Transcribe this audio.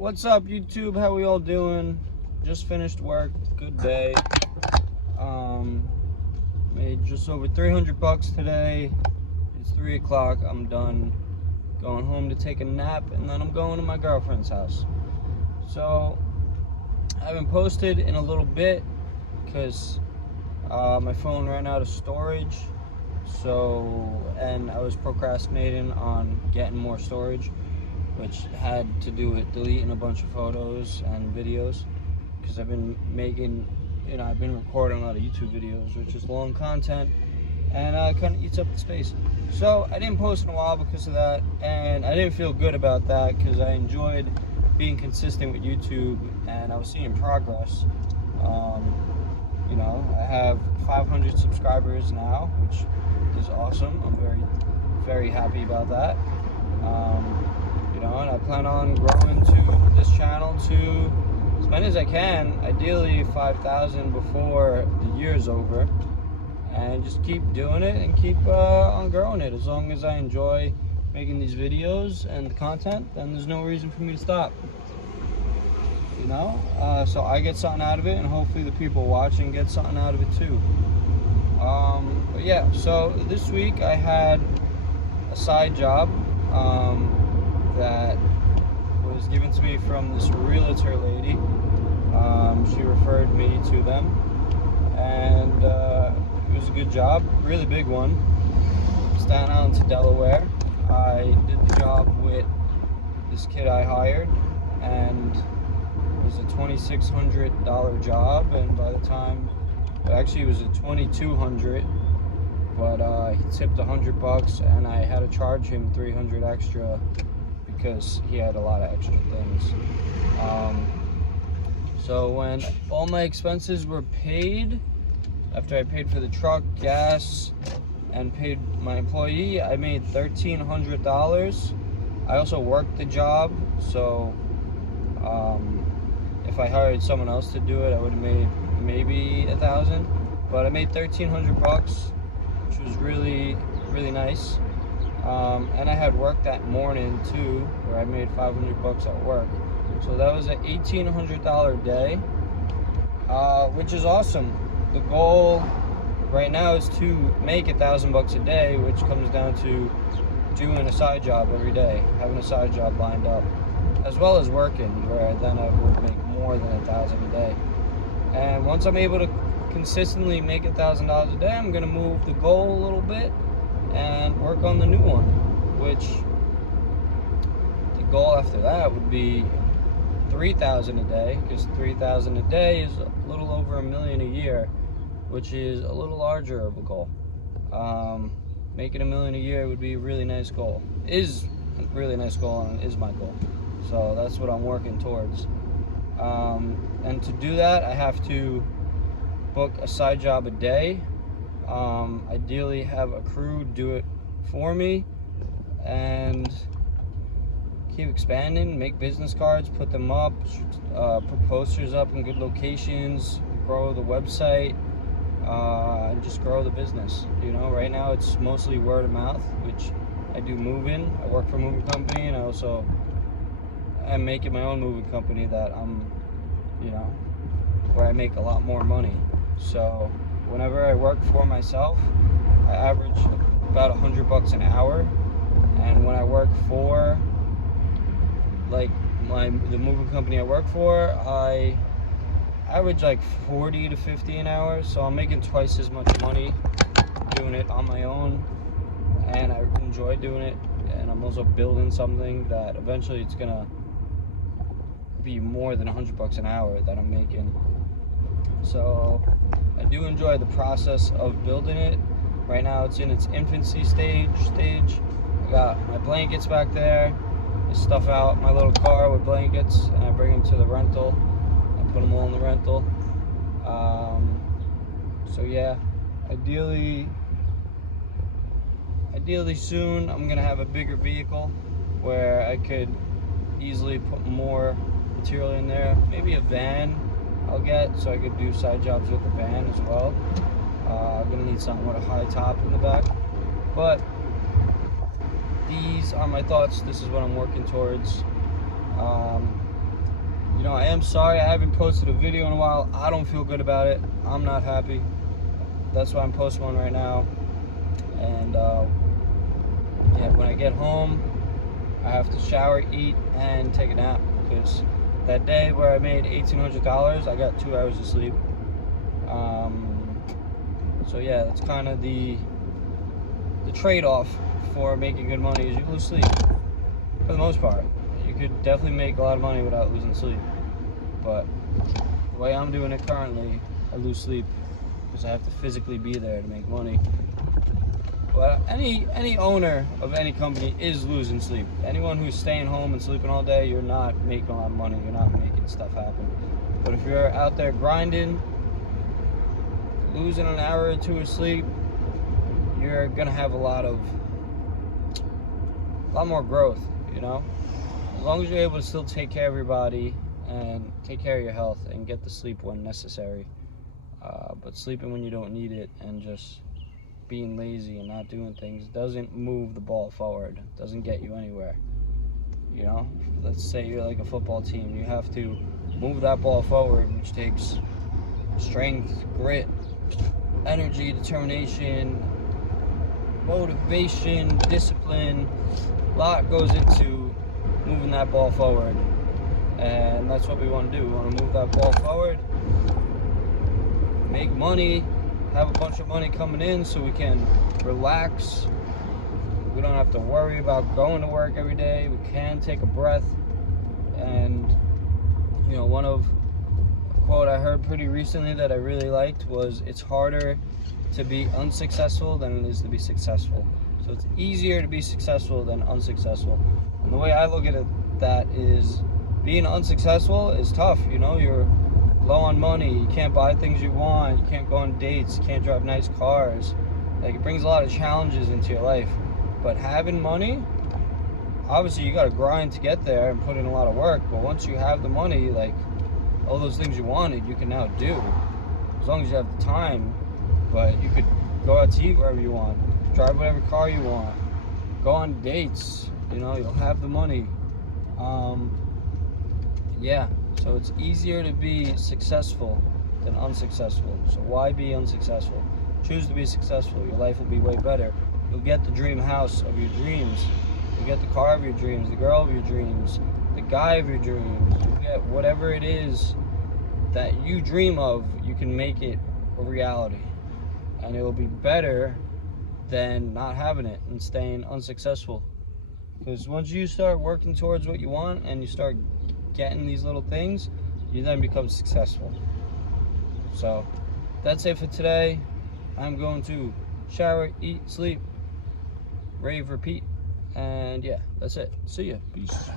What's up, YouTube? How we all doing? Just finished work. Good day. Made just over 300 bucks today. It's 3 o'clock. I'm done going home to take a nap, and then I'm going to my girlfriend's house. So I haven't posted in a little bit because my phone ran out of storage. And I was procrastinating on getting more storage, which had to do with deleting a bunch of photos and videos, because I've been making, I've been recording a lot of YouTube videos, which is long content, and kind of eats up the space. So I didn't post in a while because of that, and I didn't feel good about that because I enjoyed being consistent with YouTube, and I was seeing progress. I have 500 subscribers now, which is awesome. I'm very, very happy about that. And I plan on growing to this channel to as many as I can, ideally 5,000 before the year's over, and just keep doing it and keep on growing it. As long as I enjoy making these videos and the content, then there's no reason for me to stop. So I get something out of it, and hopefully the people watching get something out of it too. But yeah, so this week I had a side job that was given to me from this realtor lady. She referred me to them, and it was a good job, really big one. Staten Island to Delaware. I did the job with this kid I hired, and it was a $2,600 job, and by the time, actually it was a $2,200, but he tipped 100 bucks, and I had to charge him 300 extra because he had a lot of extra things. So when all my expenses were paid, after I paid for the truck, gas, and paid my employee, I made $1,300. I also worked the job, so if I hired someone else to do it, I would have made maybe 1,000, but I made 1,300 bucks, which was really, really nice. And I had work that morning too, where I made 500 bucks at work. So that was an $1,800 day, which is awesome. The goal right now is to make 1,000 bucks a day, which comes down to doing a side job every day, having a side job lined up, as well as working, where then I would make more than 1,000 a day. And once I'm able to consistently make $1,000 a day, I'm gonna move the goal a little bit and work on the new one, which the goal after that would be 3,000 a day, because 3,000 a day is a little over $1 million a year, which is a little larger of a goal. Making $1 million a year would be a really nice goal. Is a really nice goal, and is my goal. So that's what I'm working towards. And to do that, I have to book a side job a day. Ideally have a crew do it for me, and keep expanding, make business cards, put them up, put posters up in good locations, grow the website, and just grow the business. Right now it's mostly word of mouth, which I do moving. I work for a moving company, and I also am making my own moving company that where I make a lot more money. So whenever I work for myself, I average about 100 bucks an hour, and when I work for the moving company I work for, I average 40 to 50 an hour. So I'm making twice as much money doing it on my own, and I enjoy doing it, and I'm also building something that eventually it's gonna be more than 100 bucks an hour that I'm making. So I do enjoy the process of building it. Right now it's in its infancy stage. I got my blankets back there. I stuff out my little car with blankets, and I bring them to the rental. I put them all in the rental. So yeah, ideally soon I'm gonna have a bigger vehicle where I could easily put more material in there. Maybe a van I'll get, so I could do side jobs with the van as well. I'm gonna need something with a high top in the back, but these are my thoughts. This is what I'm working towards. You know, I am sorry I haven't posted a video in a while. I don't feel good about it. I'm not happy. That's why I'm posting one right now. And yeah, when I get home, I have to shower, eat, and take a nap, because that day where I made $1,800, I got 2 hours of sleep. So yeah, that's kind of the trade-off for making good money, is you lose sleep, for the most part. You could definitely make a lot of money without losing sleep, but the way I'm doing it currently, I lose sleep because I have to physically be there to make money. But any owner of any company is losing sleep. Anyone who's staying home and sleeping all day, you're not making a lot of money. You're not making stuff happen. But if you're out there grinding, losing an hour or two of sleep, you're gonna have a lot more growth, you know? As long as you're able to still take care of your body and take care of your health and get the sleep when necessary. But sleeping when you don't need it and just being lazy and not doing things doesn't move the ball forward, doesn't get you anywhere. You know, let's say you're like a football team, you have to move that ball forward, which takes strength, grit, energy, determination, motivation, discipline. A lot goes into moving that ball forward, and that's what we want to do. We want to move that ball forward, make money, have a bunch of money coming in so we can relax. We don't have to worry about going to work every day. We can take a breath. And you know, a quote I heard pretty recently that I really liked was, it's harder to be unsuccessful than it is to be successful. So it's easier to be successful than unsuccessful. And the way I look at it, that is, being unsuccessful is tough. You know, you're low on money, you can't buy things you want, you can't go on dates, you can't drive nice cars. Like, it brings a lot of challenges into your life. But having money, obviously you gotta grind to get there and put in a lot of work, but once you have the money, like, all those things you wanted, you can now do, as long as you have the time. But you could go out to eat wherever you want, drive whatever car you want, go on dates, you know, you'll have the money. Yeah, so it's easier to be successful than unsuccessful. So why be unsuccessful? Choose to be successful. Your life will be way better. You'll get the dream house of your dreams. You'll get the car of your dreams, the girl of your dreams, the guy of your dreams. You'll get whatever it is that you dream of, you can make it a reality. And it will be better than not having it and staying unsuccessful. Because once you start working towards what you want and you start getting these little things, you then become successful. So that's it for today. I'm going to shower, eat, sleep, rave, repeat, and yeah, that's it. See ya. Peace.